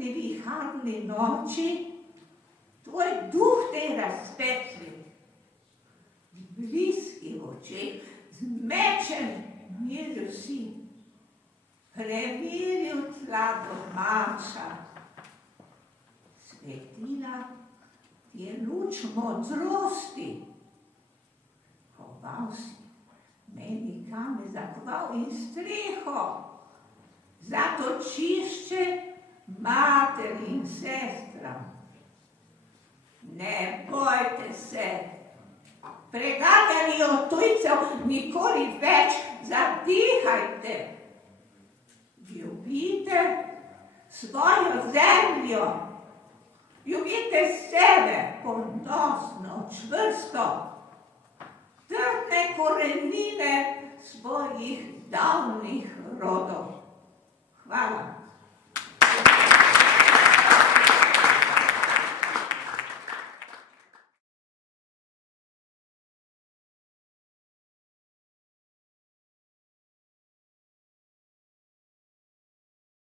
poletni viharni noči tvoj duh te razsvetli. Bliski v očeh, z mečem miril si, premiril tla domača. Svetila ti je luč modrosti, koval si meni kame zakoval in streho, zatočišče mater in sestra. Ne bojte se, preganjali od tujcev nikoli več, zadihajte. Ljubite svojo zemljo, ljubite sebe ponosno, čvrsto, trdne korenine svojih davnih rodov. Hvala.